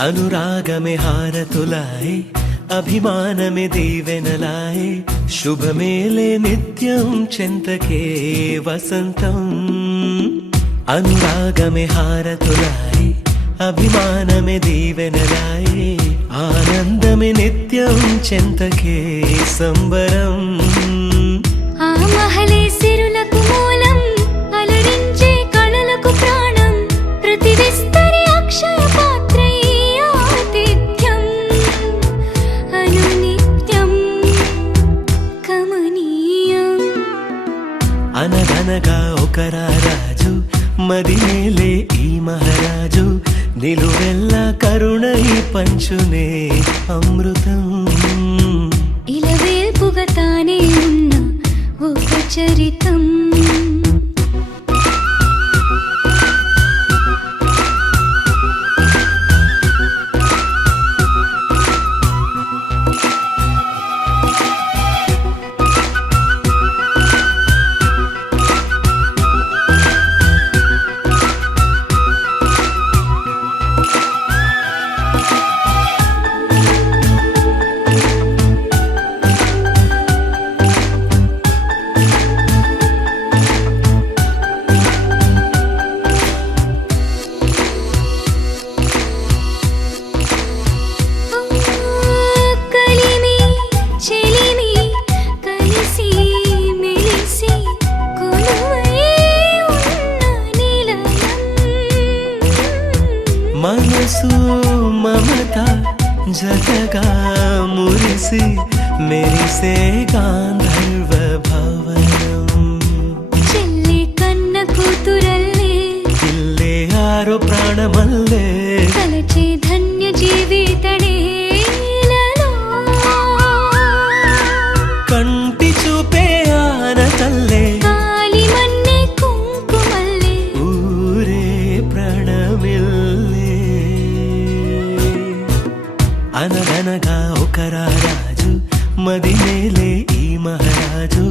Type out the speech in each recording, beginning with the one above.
अनुरागमे हारतुलाये अभिमानमे दीवेनलाये शुभमेले नित्यं चिन्तके वसन्तम् अनुरागमे हारतुलाये अभिमानमे दीवेनलाये आनन्दमे नित्यं चिन्तके संबरम् आ महले सिरुలకు మూలం అలరించే కళలకు ప్రాణం ప్రతి విస్తరి అక్షయ పాత్రై ఆతిథ్యం అనునిత్యం కమనీయం అనగనగా ఒక రాజు మదినేలే ఈ మహారాజు నిలువెల్లా కరుణై పంచునే అమృతం ఇలవేల్పుగా తానే ఉన్న ఒక చరితం మనసు మమత జతగా మురిసి మెరిసే గాంధర్వ భవనం చెల్లి కన్న కూతురల్లే ఇల్లే ఆరో ప్రాణమల్లే కలచే ధన్య జీవితడేలలో కంటి చూపే ఆనతల్లే కాలి మన్నే కుంకుమల్లే ఊరే ప్రణమిల్లే అనగనగా ఒక రాజు మదినేలే ఈ మహారాజు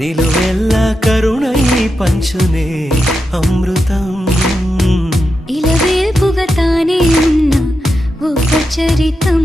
నిలువెల్లా కరుణై పంచునే అమృతం ఇలవేల్పుగా తానే ఉన్న ఒక చరితం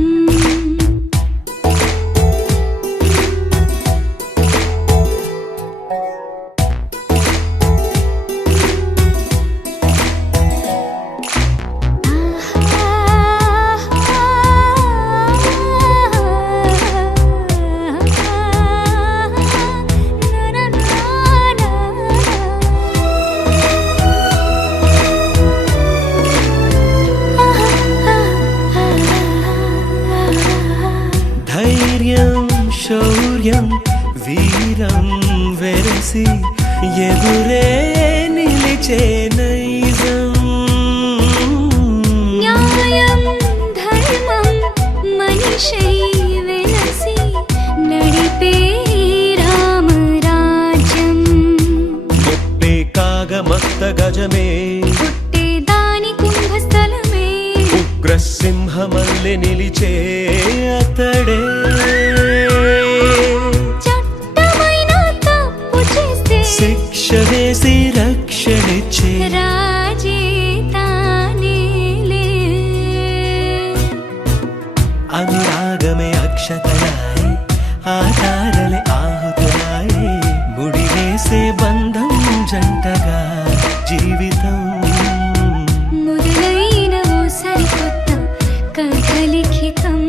ధైర్యం శౌర్యం వీరం వెరసి ఎదురే నిలిచే నైజం న్యాయం ధర్మం మనిషై వెలసి నడిపే రామరాజ్యం ముప్పే కాగమత్త గజమే పుట్టే దాని కుంభస్థలమే ఉగ్రసింహమల్లె నిలిచే అతడే చట్టమైన తప్పు చేస్తే శిక్ష వేసి రక్షణిచ్చే రాజే తానేలే అనురాగమే అక్షతలాయి ఆధారలే ఆహుతులాయి ముడివేసే బంధం జంటగా జీవితం మొదలైన ఓ సరికొత్త కథ లిఖితం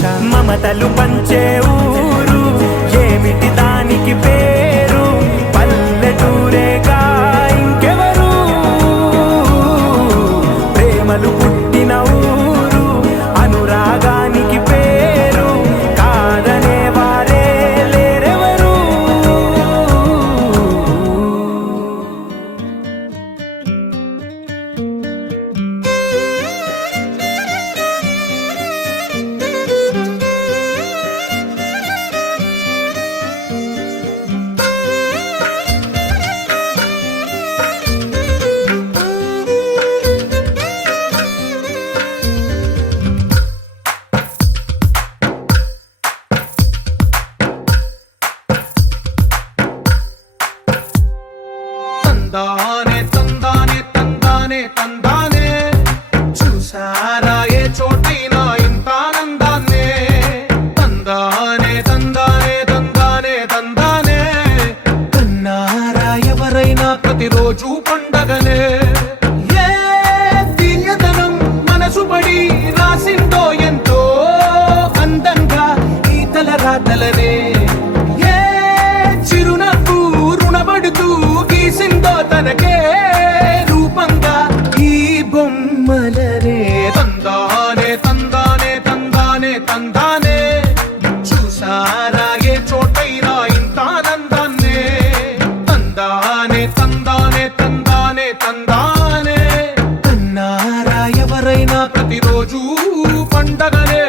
భాష మమతలు పంచే ఊరు ఏమిటి దానికి పేరు పల్లెటూరేగా ఇంకెవరు ప్రేమలు పుట్టిన ఊరు అనురాగానికి పేరు కాదనే వారే లేరెవరు తందానే తందానే తందానే తందానే చూసారా ఏ చోటైనా ఇంత ఆనందాన్నే తందానే తందానే తందానే తందానే కన్నారా ఎవరైనా ప్రతిరోజు పండగనే ఏ తీయదనం మనసు పడి రాసిందో ఎంతో అందంగా ఈ తల రాతలనే ఏ చిరునవ్వు రుణపడుతూ గీసిందో తనకే రూపంగా ఈ బొమ్మలనే తందానే తందానే తందానే తందానే చూసారా ఏ చోటైనా ఇంత ఆనందాన్నే తందానే తందానే తందానే తందానే కన్నారా ఎవరైనా ప్రతిరోజు పండగనే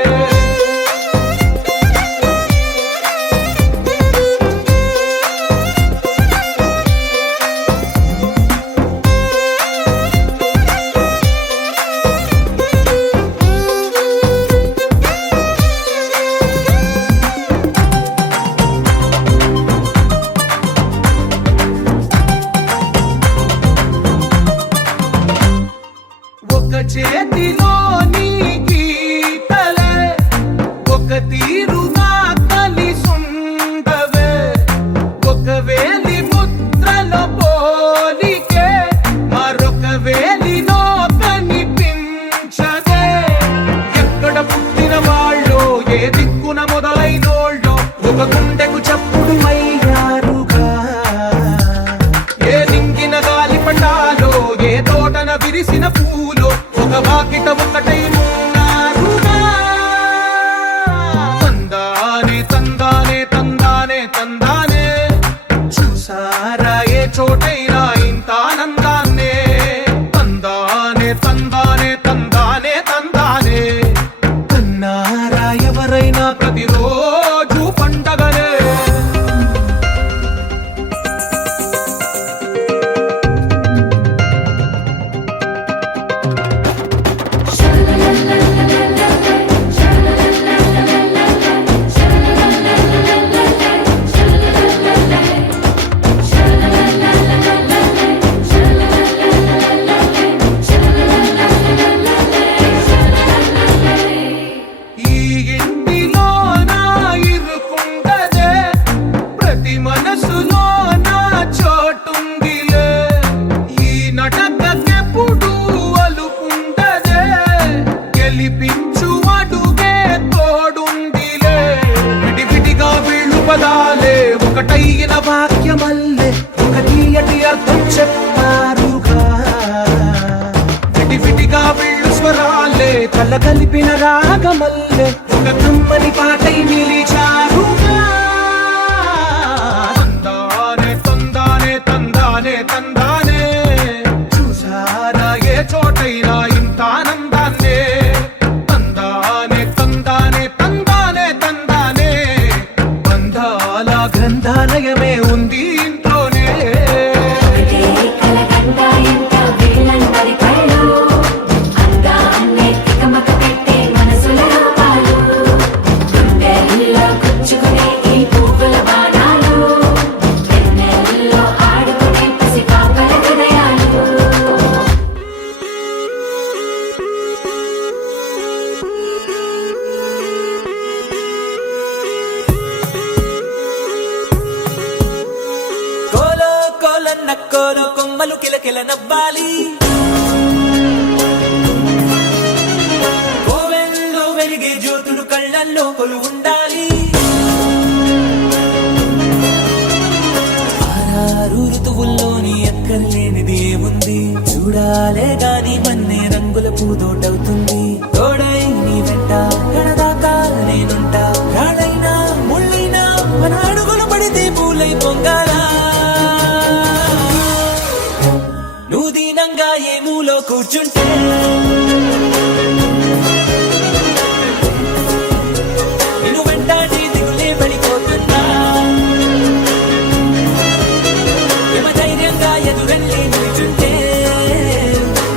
ఒక చేతిలోని గీతలే ఒక తీరుగా కలిసుండవే ఒక వేలి ముద్రల పోలికే మరొక వేలిలో కనిపించదే ఎక్కడ పుట్టిన వాళ్ళో ఏ దిక్కున మొదలైనోళ్ళో ఒక గుండెకు చప్పుడు అయ్యారుగా ఏ దింగిన గాలి పటాలో ఏ తోటన విరిసిన పూలో ఒక వాకిట ఒకటై ఉన్నారుగా తందానే తందానే తందానే తందానే చూసారా ఏ చోటైనా ఇంత ఆనందాన్నే తందానే తందానే తందానే తందానే కన్నారా ఎవరైనా ప్రతిరోజు పండగనే ఈ ఇంటిలో నా ఇరుకుండదే ప్రతి మనసులో నా చోటుందిలే ఈ నటకెప్పుడు అలుకుండదే గెలిపించు అడుగే తోడుందిలే విడివిడిగా వీళ్ళు పదాలే ఒకటైన వాక్యమల్లే ఒక తీయటి అర్థం చెప్పారుగా విడివిడిగా వీళ్ళు స్వరాలే కల కలిపిన రాగమల్లే ఒక కమ్మని పాటై నిలిచారుగా తందానే తందానే తందానే తందానే చూసారా ఏ చోటైనా ఇంత ఆనందాన్నే తందానే తందానే తందానే తందానే బంధాల గ్రంథాలయమే ఉంది ఇంట్లోనే ఒకటే కలగంట ఎంత వీళ్ళందరి కళ్ళు అందాన్నే తికమక పెట్టే మనసుల రూపాలు గుండెల్లో గుచ్చుకునే ఈ పువ్వుల బాణాలు వెన్నెల్లో ఆడుకునే పసి పాపల హృదయాలు కోలో కోలన్న కోలో కొమ్మలు కిలకిల నవ్వాలి కోవెల్లో వెలిగే జ్యోతులు కళ్ళల్లో కొలువుండాలి. ఆరారు ఋతువుల్లోని ఎక్కర్లేనిది ఏముంది, చూడాలే గాని మన్నే రంగుల పూదోటవుతుంది. తోడై నీ వెంట గడదాకా నేనుంటా, రాళ్ళైనా ముళ్ళైనా మన అడుగులు పడితే పూలై పొంగాలా. నువ్వు దీనంగా ఏ మూలో కూర్చుంటే నిన్ను వెంటాడి దిగులే పడిపోతున్నా. ధైర్యంగా ఎదురెళ్ళి నిల్చుంటే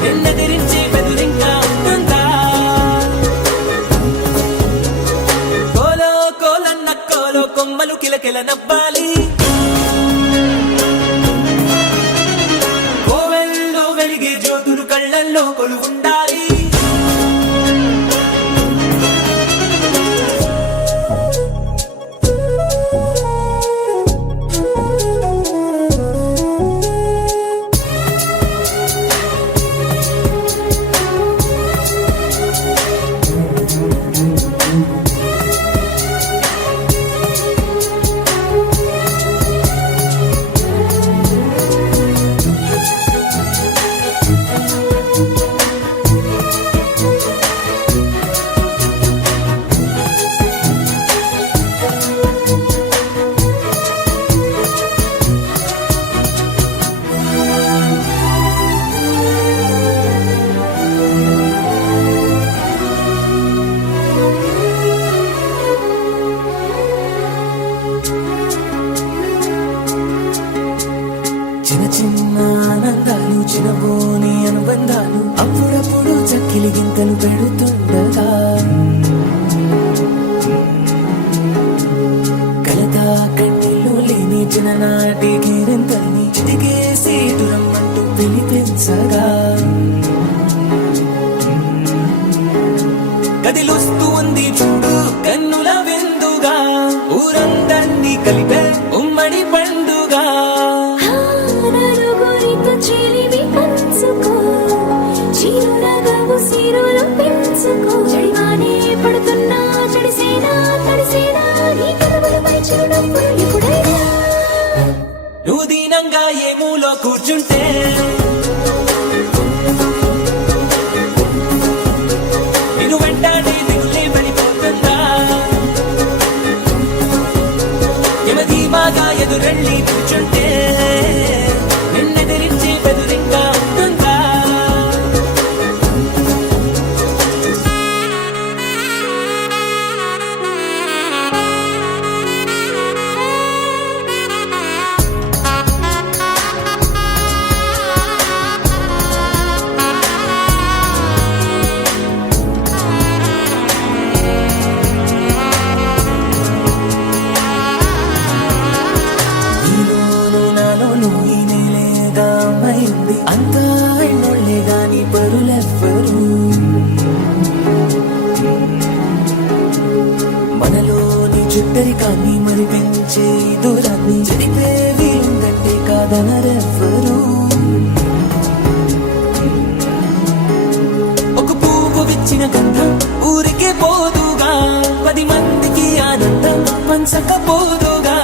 నిన్నెదిరించి బెదురింకా ఉంటుందా. కోలో కోలన్న కోలో కొమ్మలు కిలకిల నవ్వాలి. కోవెల్లో వెలిగే జ్యోతులు కళ్ళల్లో కొలువుండాలి. చిన్న చిన్న ఆనందాలు, చిన్నబోని అనుబంధాలు అప్పుడప్పుడు చక్కిలి గింతలు పెడుతుండగా, కలతా కన్నీళ్ళు లేని చిన్ననాటి గిరింతల్ని చిటికేసి దురమ్మంటూ పిలిపించగా, కదిలుస్తూ ఉంది చూడు కన్నుల విందుగా, ఊరందర్నీ కలిపే ఉమ్మడి పండుగ. నలుగురితో చెలిమి పంచుకో, చిరునగవు సిరులు పెంచుకో. చెడిగానే పడుతున్నా చెడిసేనా తడిసేనా, నీ కలవలపై చిరునవ్వులు ఎప్పుడైనా. నువ్వు దీనంగా ఏ మూలో కూర్చుంటే నిన్ను వెంటాడి దిగులే పడిపోతుందా. యమధీమాగా ఎదురెళ్ళి కూర్చుంటే నిన్నెదిరించి బెదురింగా ఉంటుందా. అంతా ఎన్నోళ్లే గాని పరులెవ్వరు, మనలోని చుట్టరికాన్ని మరి పెంచే దూరాన్ని చెడిపే వీలుందంటే కాదనరెవ్వరు. ఒక పువ్వు విచ్చిన గంధం ఊరికే పోదుగా, 10 మందికి ఆనందం పంచకపోదుగా.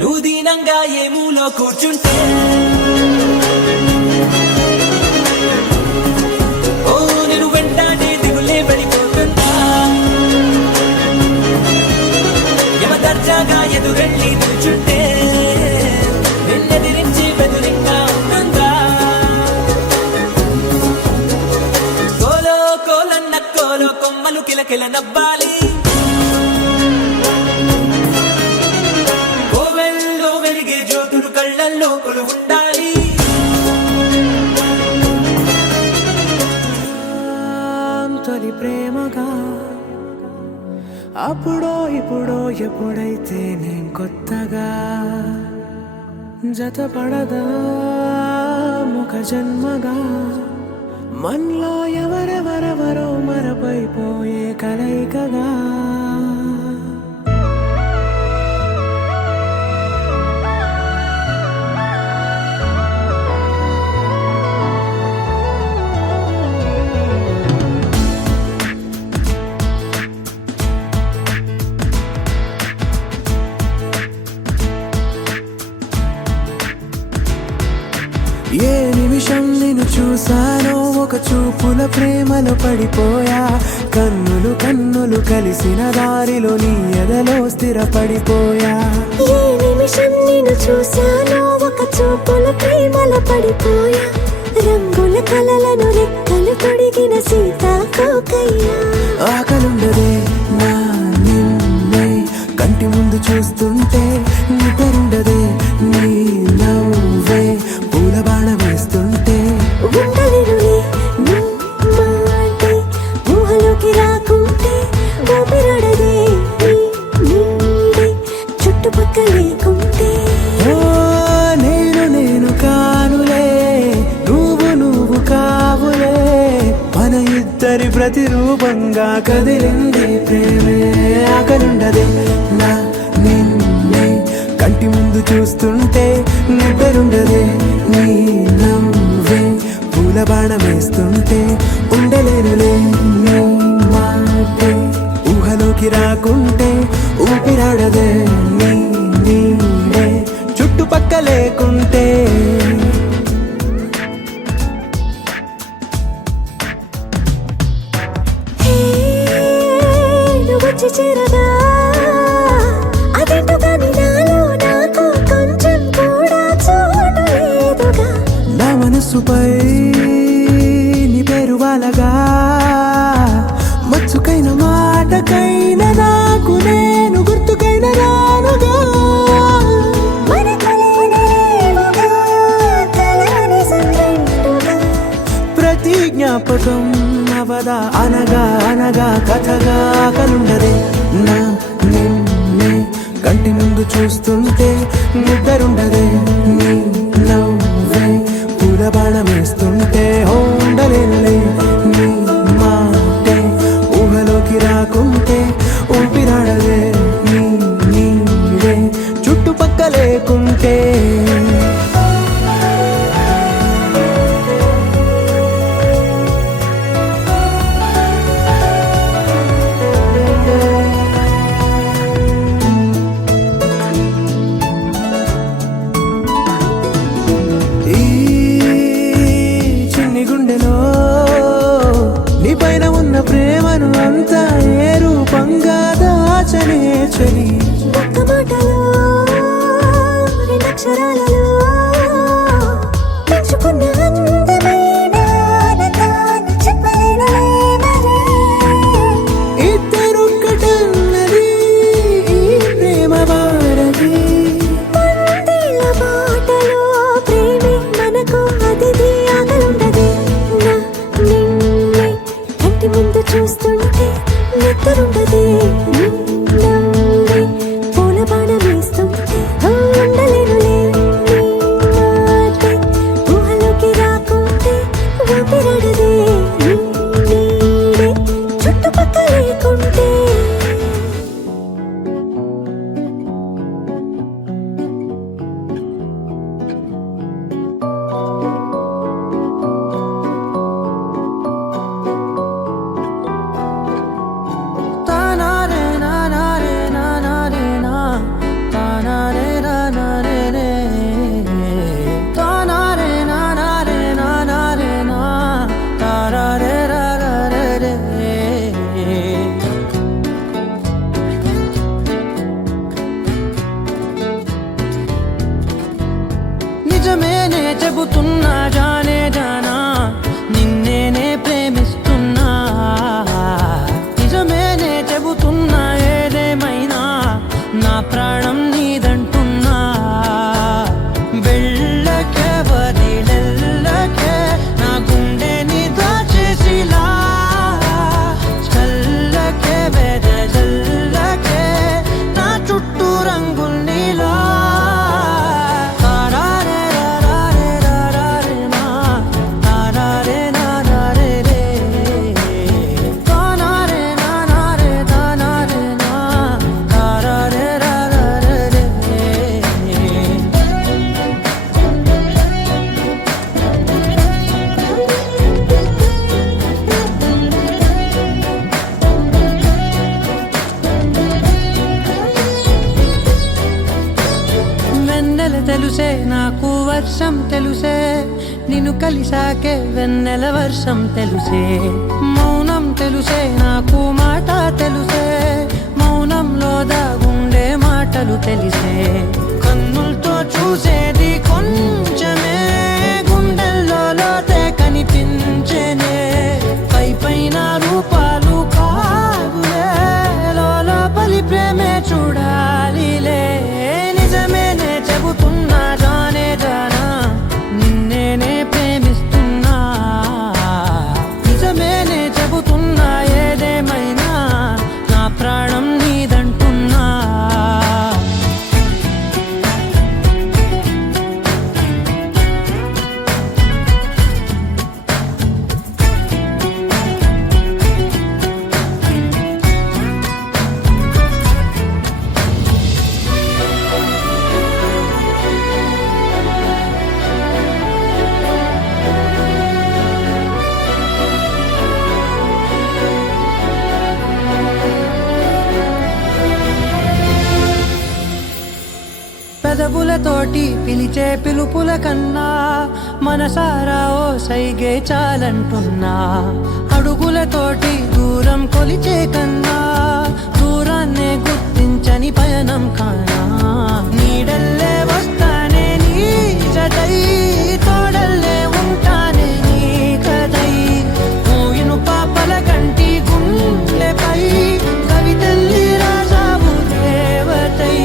నువ్వు దీనంగా ఏ మూలో కూర్చుంటే ఓ నేను వెంటాడే దిగులే పడిపోతుందా. యమదర్జాగా ఎదురెళ్ళి నిల్చుంటే నిన్నెదిరించి బెదురింగా ఉంటుందా. కోలో కోలన్న కోలో కొమ్మలు కిలకిల నవ్వాలి. కోవెల్లో వెలిగే జ్యోతులు కళ్ళల్లో కొలువుండాలి. తొలి ప్రేమగా అప్పుడో ఇప్పుడో ఎప్పుడైతే నేను కొత్తగా జతపడదా ముఖ జన్మగా, మనలో ఎవరెవరెవరో మరపైపోయే కలయికగా. ఒక చూపుల ప్రేమలో పడిపోయా, కన్నులు కన్నులు కలిసిన దారిలో నీ ఎదలో స్థిరపడిపోయా. ఏ నిమిషం నిన్ను చూశానో ఒక చూపుల ప్రేమలో పడిపోయా, రంగుల కలలను రెక్కలు తొడిగిన సీతాకోకయ్యా. ఆకలుండదే నా నిన్నే కంటి ముందు చూస్తుంటే, నిద్రుండదే నీ నవ్వే పూల బాణ వేస్తుంటే. ఉండలేనులే నీ మాటే ఊహలోకి రాకుంటే, ఊపిరాడదే నీ నీడే చుట్టుపక్కల లేకుంటే. ఓ నేను నేను కానులే, నువ్వు నువ్వు కావులే, మన ఇద్దరి ప్రతిరూపంగా కదిలింది ప్రేమే. ఆకలుండదే నా నిన్నే కంటి ముందు చూస్తుంటే, నిద్రుండదే నీ నవ్వే పూల బాణ వేస్తుంటే. ఉండలేనులే నీ మాటే ఊహలోకి రాకుంటే, ఊపిరాడదే నీ నీడే చుట్టుపక్క లేకుంటే. హే, నువ్వు వచ్చి చేరగా అదేంటో కానీ నాలో నాకు కొంచెం కూడా చోటు లేదుగా. నా మనసుపై నీ పేరు వాలగా, మచ్చుకైన మాటకైన నాకు నేను గుర్తుకైన రానుగా. మన కలనేవుగా, కలని సంగంటుగా. ప్రతి జ్ఞాపకం అవదా అనగా అనగా కథగా. ఆకలుండదే నా నిన్నే కంటి ముందు చూస్తుంటే, నిద్రుండదే నీ నవ్వే పూల బాణ వేస్తుంటే. ఉండలేనులే నీ మాటే ఊహలోకి రాకుంటే, ఊపిరాడదే నీ నీడే చుట్టుపక్క లేకుంటే. ఈ చిన్ని గుండెలో నీ పైన ఉన్న ప్రేమను అంతా ఏ రూపంగా దాచనే చలి. ఒక్క మాటలో రెండక్షరాలలో పెంచుకున్న అందమైన ఆనందాన్ని చెప్పలేనులే మరి. ఇద్దరొక్కటన్నది ఈ ప్రేమ భారతి. పందిళ్ళ బాటలో ప్రేమే మనకు అతిథి. ఆగలుండదే నా నిన్నే కంటి ముందు చూస్తుంటే, నిద్రుండదే నీ నవ్వే పూల బాణ వేస్తుంటే. ఉండలేనులే నీ మాటే ఊహలోకి రాకుంటే, ఊపిరాడదే నీ నీడే చుట్టుపక్క లేకుంటే. నిజమేనే చెబుతున్నా జానే జానా, నిన్నేనే ప్రేమిస్తున్నా. నిజమేనే చెబుతున్నా ఏదేమైనా నా ప్రాణం నీదంటున్నా. వెళ్ళకే వదిలెళ్ళకే నా గుండెని దాచేసిలా, చల్లకే వెదజల్లకే నా చుట్టూ రంగుల్నిలా. తెలుసే నాకు వర్షం తెలుసే, నిన్ను కలిసాకే వెన్నెల వర్షం తెలుసే మౌనం తెలుసే నాకు మాట తెలుసే మౌనంలో దాగుండే మాటలు తెలిసే కన్నులతో చూసేది కొంచెమే గుండెల్లో లోతే కనిపించేనే పై పైన రూపాలు కాదులే లోపలి ప్రేమే చూడాలిలే నిజమేనే చెబుతున్నా జానే జానా నిన్నేనే ప్రేమిస్తున్నా నిజమేనే చెబుతున్నా ఏదేమైనా నా ప్రాణం నీదంటున్నా పెదవులతోటి పిలిచే పిలుపుల కన్నా మనసారా ఓ సైగే చాలంటున్నా అడుగులతోటి దూరం కొలిచే కన్నా దూరాన్నే గుర్తించని పయనం కానా నీడల్లే వస్తానే నీ జతై తోడల్లే ఉంటానే నీ కదై మూయిను పాపల కంటి గుండెపై కవితల్లి రాజావు దేవతై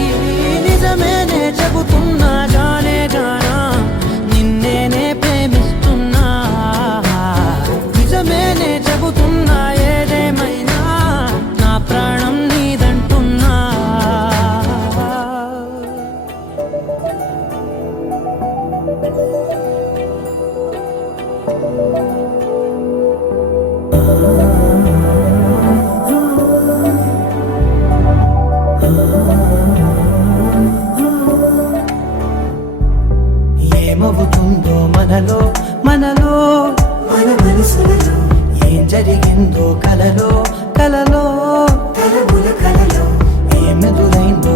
నిజమేనే చెబుతున్నా జానే జానా నిన్నేనే ప్రేమిస్తున్నా నిజమేనే చెబుతున్నా ఏదేమైనా నా ప్రాణం నీదంటున్నా ఏమవుతుందో మనలో మనలో మన మనసులలో ఏం జరిగిందో కలలో కలలో తలముల కలలో ఏమెదురైందో